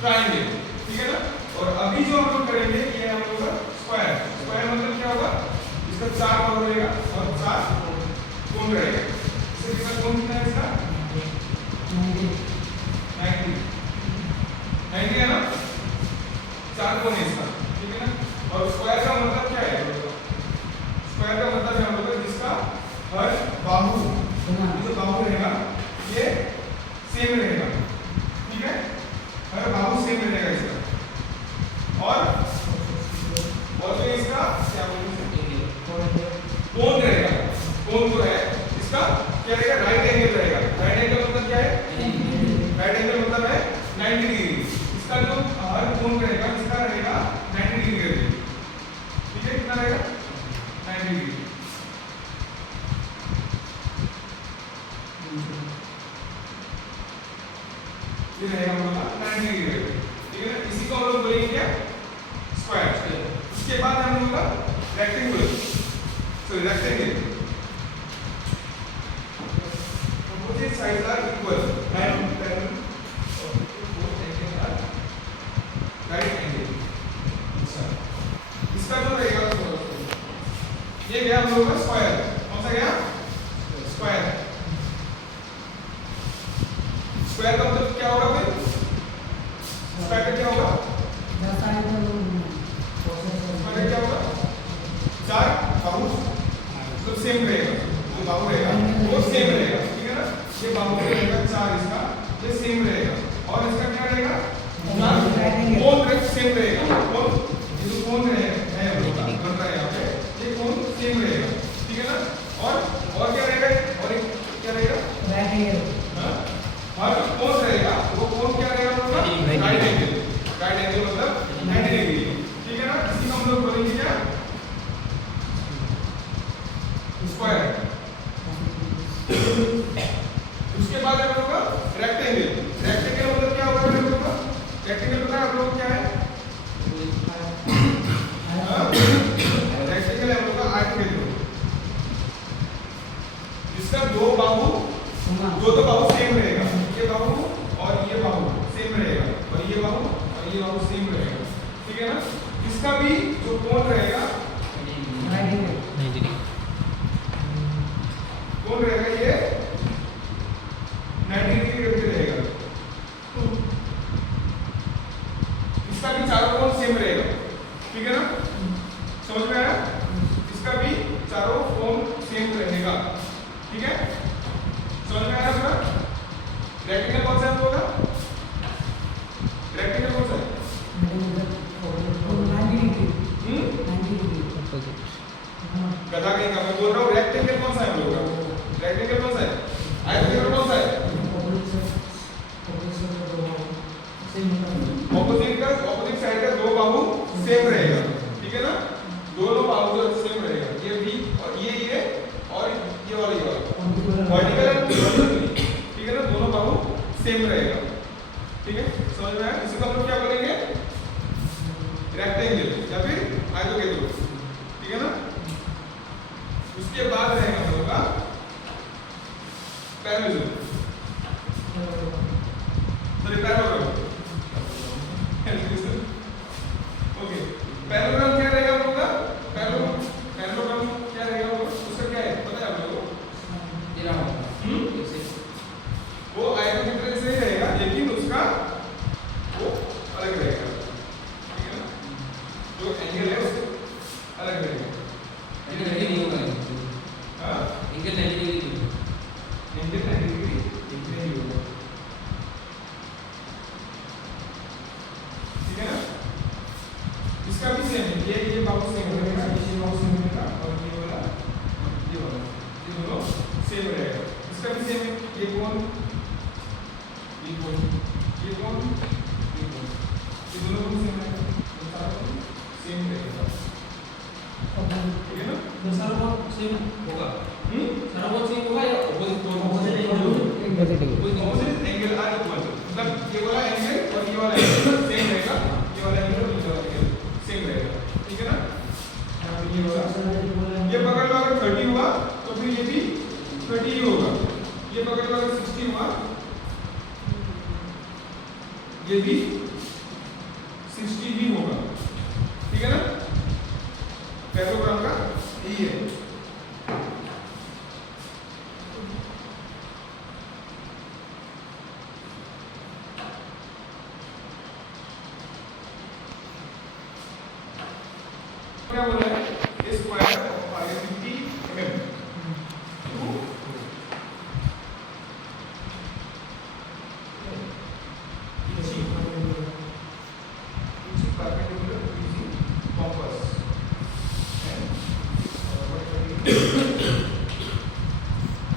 Triangle, ठीक है ना। और अभी जो हम लोग करेंगे ये हम लोग का स्क्वायर। स्क्वायर मतलब क्या होगा, इसका 4 बाहु रहेगा और 4 कोण रहेगा। इससे कितना कोण कितना है इसका 90 है ना, 4 कोण है इसका, ठीक है ना। और स्क्वायर का मतलब क्या है, स्क्वायर का मतलब है हम लोग जिसका हर बाहु, जो बाहु रहेगा ये सेम रहेगा, ठीक है, हर बाहु सेम रहेगा इसका। और जो इसका क्या बोलते हैं कोण रहेगा, कोण जो है इसका क्या रहेगा, राइट एंगल रहेगा। राइट एंगल मतलब क्या है, राइट एंगल मतलब है 90 डिग्री। इसका जो हर कोण रहेगा इसका रहेगा 90 डिग्री रहेगा, ठीक है, कितना रहेगा 90 डिग्री। ये रहेगा हम लोग का 90 डिग्री रहेगा, ठीक है ना। इसी को हम लोग बोलेंगे क्या, स्क्वायर। इसके बाद हम लोग का rectangle, sorry rectangle, opposite sides are equal and parallel of both angles are right angle। इसका जो रहेगा ये गया हम लोग का स्क्वायर। कौन सा गया, स्क्वायर। स्क्वायर का मतलब क्या होगा फिर, स्क्वायर का क्या होगा, स्क्वायर क्या होगा, 4 बाहु तो सेम रहेगा, जो बाहु रहेगा वो सेम रहेगा, ठीक है ना। ये बाहु रहेगा 4, इसका ये सेम रहेगा। और इसका क्या रहेगा, कोण सेम रहेगा। कोण ये जो कोण है बन रहा है यहाँ पे, ये कोण सेम रहेगा, ठीक है ना। और क्या रहेगा, और एक क्या रहेगा, राइट एंगल। हाँ, जो कोण रहेगा वो कोण क्या रहेगा, राइट एंगल। राइट एंगल मतलब 90 डिग्री, ठीक है ना। इसी को हम लोग बोलेंगे क्या, स्क्वायर। उसके बाद हम लोग का रेक्टेंगल। रेक्टेंगल मतलब क्या होगा हम लोग का, रेक्टेंगल पता है आप लोग क्या है, रेक्टेंगल है हम लोग का आयतक्षेत्र, जिसका दो बाहु दो बाहु सेम रहेगा। ये बाहु और ये बाहु सेम रहेगा, और ये बाहु और ये बाहु सेम रहेगा, ठीक है ना। इसका भी जो कोण रहेगा कोण रहेगा ये 90 डिग्री करके रहेगा। इसका भी चारों कोण सेम रहेगा, ठीक है ना, समझ में आया। इसका भी चारों कोण सेम रहेगा, ठीक है, समझ में आया पूरा। रेक्टेंगल कौन सा है हम लोग का, रेक्टेंगल कौन सा है, 90 डिग्री। गधा कहीं का मैं बोल रहा हूँ, रेक्टेंगल कौन सा है हम लोग का, रेक्टेंगल कौन सा है, आयतक्षेत्र कौन सा है, ऑपोजिट साइड का दो बाहु सेम रहेगा, ठीक है ना। दोनों बाहु जो सेम रहेगा, ये भी और ये और ये वाला वर्टिकल, ठीक है ना, दोनों बाहु सेम रहेगा, ठीक है, समझ में आया। इसी को हम लोग क्या बोलेंगे, रेक्टेंगल या फिर आयतक्षेत्र, ठीक है ना। उसके बाद रहेगा हम लोग का parallel, sorry parallel, okay. Parallel क्या रहेगा हम लोग का, पैरेलल क्या रहेगा हम लोग, उसका क्या है पता है आप लोगों को, वो आयतक्षेत्र से ही रहेगा लेकिन उसका वो अलग रहेगा, ठीक है ना, जो एंगल है उसका अलग रहेगा। एंगल 90 डिग्री होगा, हाँ एंगल 90 डिग्री, एंगल 90 डिग्री नहीं होगा, ठीक है ना। इसका भी सेम है, ये बाहु सेम रहेगा, ये बाहु सेम रहेगा, और ये वाला ये दोनों सेम रहेगा। इसका भी सेम है, ये कोण ये कोण ये कोण ये कोण, ये दोनों कोण सेम रहेगा, तो सारा कोण सेम रहेगा, ठीक है ना। तो सारा कोण सेम होगा, सारा कोण सेम होगा या ऑपोजिट कोण, ऑपोजिट एंगल आर इक्वल, मतलब ये वाला एंगल और ये वाला एंगल सेम रहेगा, ये वाला एंगल और ये वाला एंगल सेम रहेगा, ठीक है ना। ये वाला ये बगल में अगर 30 हुआ तो फिर ये भी 30 ही होगा, ये बगल में अगर 60 हुआ ये भी 60 ही होगा, ठीक है ना। पैराग्राम का यही है। क्या बोल रहा है, square of 50 mm to perpendicular using compass and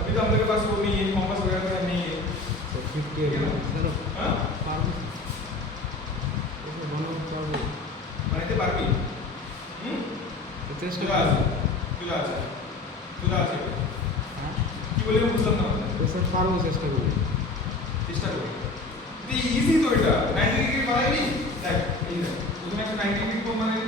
अभी तो हम लोग के पास वो नहीं है, compass वगैरह तो नहीं है। सर 50 है सर। हाँ फार्म ऐसे बनों पर बनाते बाकी टेस्ट तुला আছে हां কি বলে বুঝলাম না তো স্যার পারবো চেষ্টা করব तो इजी तो এটা 90 डिग्री बनाएगी देख ये देख उसमें एक 90 डिग्री को मैंने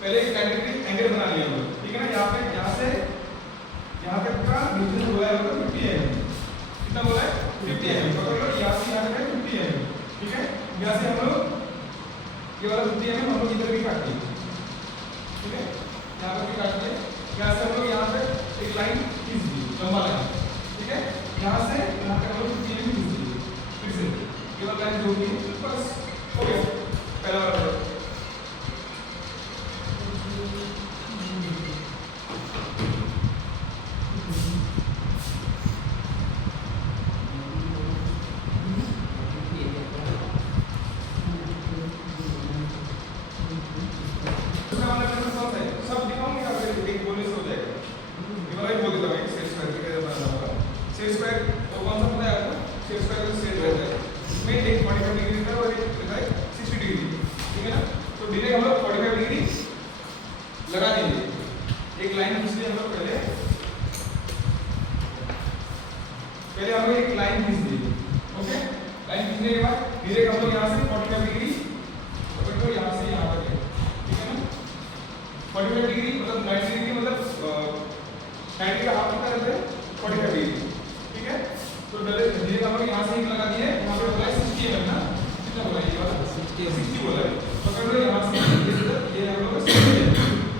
पहले एक 90 डिग्री एंगल बना लिया हम लोग, ठीक है ना। यहाँ से यहाँ तक का डिस्टेंस बोला है 50 है, कितना बोला है 50 है। पकड़ लो यहाँ से यहाँ तक 50 है, ठीक है। यहाँ से हम लोग ये वाला 50 है हम लोग इधर भी काट दिए, ठीक है। यहाँ पर भी काट दिए, यहाँ से हम लोग यहाँ तक एक लाइन खींच दी, लंबा लाइन, ठीक है। यहाँ से यहाँ तक हम लोग 50 खींच दिए, फिर से ये वाला लाइन जोड़ दिए, बस हो गया पहला वाला। सब दिखाऊंगी आपको, एक बोलने से हो जाएगा। ये वाला ही बोल देता हूँ, एक सेट स्क्वायर कैसे बनाना होगा। सेट स्क्वायर वो कौन सा पता है आपको? सेट स्क्वायर का सेट रहता है, इसमें एक 45 डिग्री का और एक रहता है 60 डिग्री, ठीक है ना। तो डायरेक्ट हम लोग 45 डिग्री लगा देंगे, एक लाइन खींच लें हम लोग। पहले हम लोग एक लाइन खींच देंगे, ओके। लाइन खींचने के बाद डायरेक्ट हम लोग यहाँ से 45 डिग्री तो यहाँ से यहाँ तक है, ठीक है ना। 45 डिग्री मतलब 90 डिग्री मतलब 90 का हाफ कितना रहता है 45 डिग्री, ठीक है। तो डायरेक्ट हम लोग यहाँ से एक लगा दिए, यहाँ पे बोला है 60 mm ना, कितना बोला है ये वाला 60 बोला है। पकड़ लो यहाँ से ये हम लोग 60 है,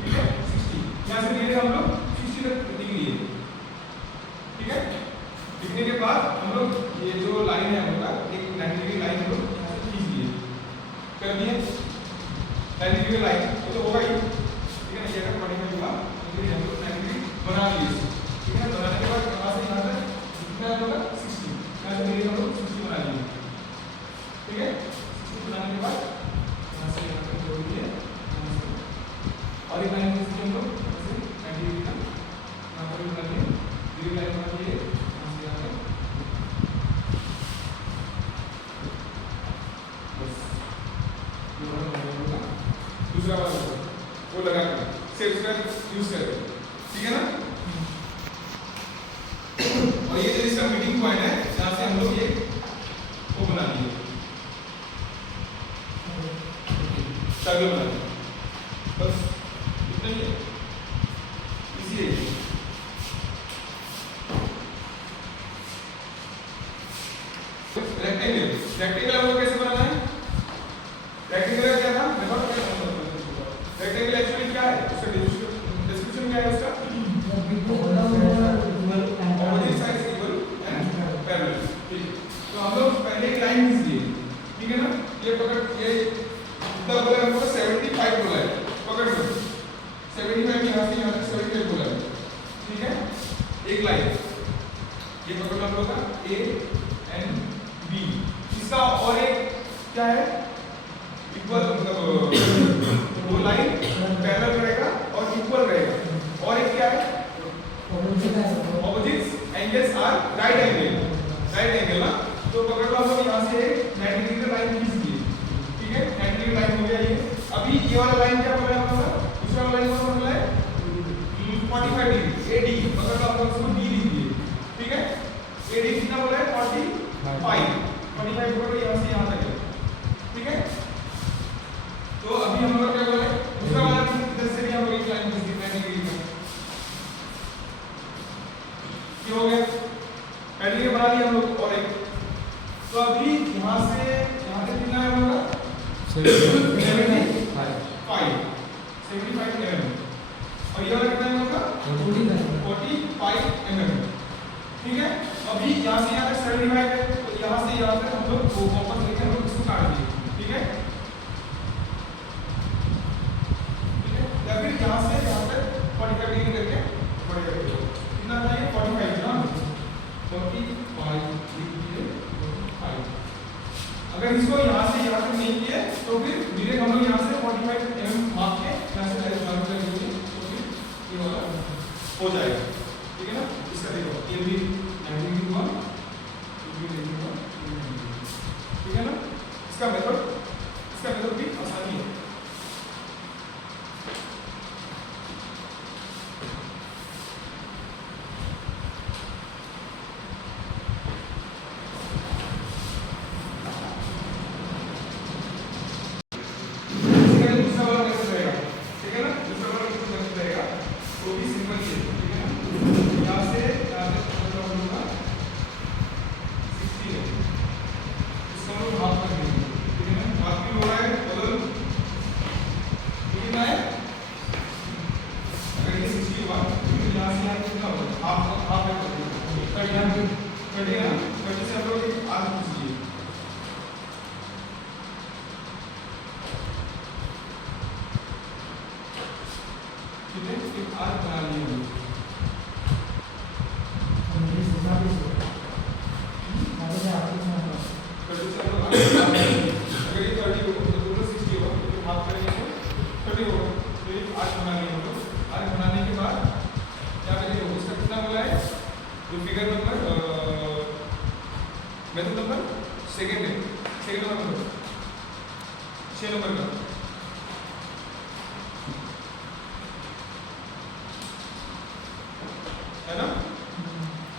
ठीक है 60। यहाँ से डायरेक्ट हम लोग 60 डिग्री है, ठीक है। लिखने के बाद हम लोग ये जो लाइन है हम लोग एक 90 डिग्री लाइन हम लोग यहाँ से खींच दिए, कर दिए 90 डिग्री लाइन, वो तो होगा ही, ठीक है ना। ये अगर 45 हुआ तो हम लोग 90 डिग्री बना लिए, ठीक है ना। बनाने के बाद यहाँ से यहाँ तक कितना होगा 60, यहाँ से हम लोग 60 बना लिए, ठीक है। 60 बनाने के बाद यहाँ से यहाँ तक जोड़ दिए, और एक लाइन खींच हम लोग ऐसे 90 डिग्री का यहाँ पर भी बना लिए, डिग्री लाइन बना लिए यहाँ से यहाँ तक, बस ये वाला दूसरा वाला वो लगा के सेट स्क्वायर यूज करके, ठीक है ना। और ये जो इसका मीटिंग पॉइंट है, यहाँ से हम लोग ये वो बना दिए, सर्कल बना दिए, बस इतना ही है, इजी है। रेक्टेंगल हम लोग कैसे बनाना है? रेक्टेंगल क्या था? रेक्टेंगल एक्चुअली क्या है? उसका डिस्क्रिप्शन क्या है उसका? Opposite sides equal and parallel, ठीक है। तो हम लोग पहले एक लाइन खींच दिए, ठीक है ना। ये पकड़, ये कितना बोला है हमको 75 बोला है, पकड़ लो 75 यहाँ से यहाँ तक 75 बोला है, ठीक है। एक लाइन ये पकड़ लो हम लोग का A and B, इसका और एक क्या है इक्वल, मतलब वो लाइन पैरेलल रहेगा और इक्वल रहेगा, और एक क्या है opposites angles are right angle ना। तो पकड़ लो हम लोग यहाँ से 90 डिग्री का लाइन खींच दिए, ठीक है। 90 डिग्री लाइन हो गया ये। अभी ये वाला लाइन क्या बोला है हमारा, दूसरा वाला लाइन कौन बोला है 45 डिग्री AD, पकड़ लो हम लोग इसको D लिख दिए, ठीक है। AD कितना बोला है 45 पकड़ लो यहाँ से यहाँ तक है, ठीक है। तो अभी हम लोग क्या बोला है, दूसरा वाला इधर से भी हम लोग एक लाइन खींच दी 90 डिग्री का, क्या हो गया पहले ये बना लिया हम लोग। और एक तो अभी यहाँ से यहाँ तक कितना है हम लोग 75 mm और ये वाला कितना होगा 45 mm। ठीक है, अभी यहाँ से यहाँ तक 75 है तो यहाँ से यहाँ तक हम लोग वो कॉम्पास लेके हम लोग इसको काट देंगे। ठीक है, या फिर यहाँ से यहाँ तक 45 डिग्री करके 45 कितना था ये 45 ना 45 डिग्री 5। अगर इसको यहाँ से यहाँ तक नहीं किए तो फिर डायरेक्ट हम लोग यहाँ से 45 mm माप के यहाँ से डायरेक्ट जॉइन कर देंगे तो फिर ये वाला हो जाएगा। ठीक है ना, इसका देखो ये भी 90 डिग्री हुआ, ये भी 90 हुआ, ठीक है ना। इसका मेथड भी आसानी है। मेथड नंबर सेकंड है, सेकंड नंबर 6 नंबर का है ना।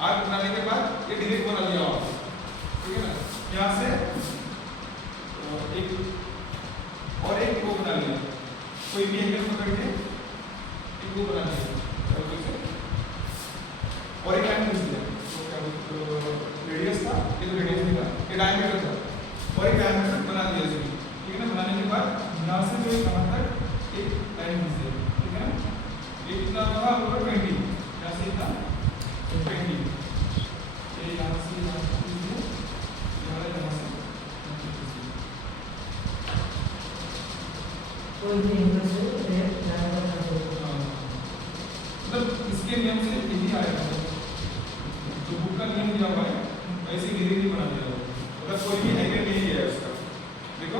आर्क बनाने के बाद ये डायरेक्ट बना दिया आपने, ठीक है ना। यहाँ से एक और एक को बना लिया, कोई भी एंगल पकड़ के एक को बना लिया और एक लाइन खींच दिया। रेडियस था, ये तो रेडियस नहीं था, ये डायमीटर था और एक डायमीटर बना दिया इसमें। ठीक है ना, बनाने के बाद यहाँ से जो कहाँ तक एक लाइन खींच दिया। ठीक है ना, ये कितना होगा ऊपर 20, यहाँ से इतना 20, ये यहाँ से यहाँ से कोई भी एंगल से मतलब इसके नियम से यही आएगा, जो बुक का नियम दिया हुआ है ऐसे डायरेक्टली बना दिया हुआ है। अगर कोई भी एंगल नहीं है उसका, देखो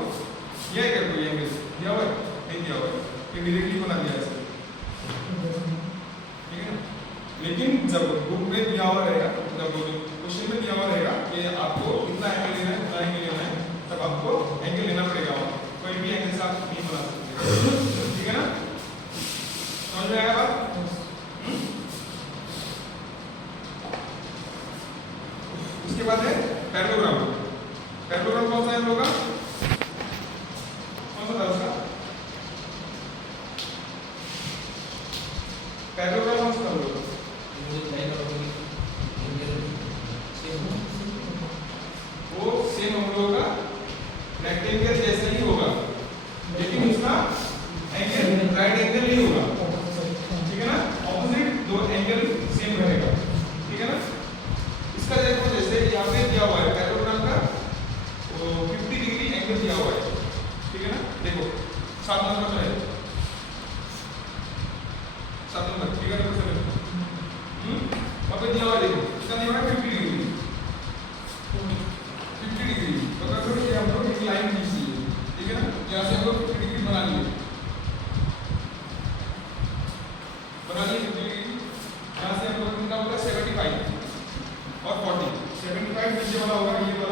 ये है क्या कोई एंगल दिया हुआ है, नहीं दिया हुआ है, ये डायरेक्टली बना दिया है इसको। ठीक है ना, लेकिन जब बुक में दिया हुआ रहेगा, जब क्वेश्चन में दिया हुआ रहेगा कि आपको इतना एंगल लेना है, उतना एंगल लेना है, तब आपको एंगल लेना पड़ेगा। कोई भी एंगल से आप नहीं बना सकते। ठीक है ना, समझ में आया बात। उसके बाद है पैरेललोग्राम। पैरेललोग्राम कौन सा है हम लोग का, कौन सा था उसका पैरेललोग्राम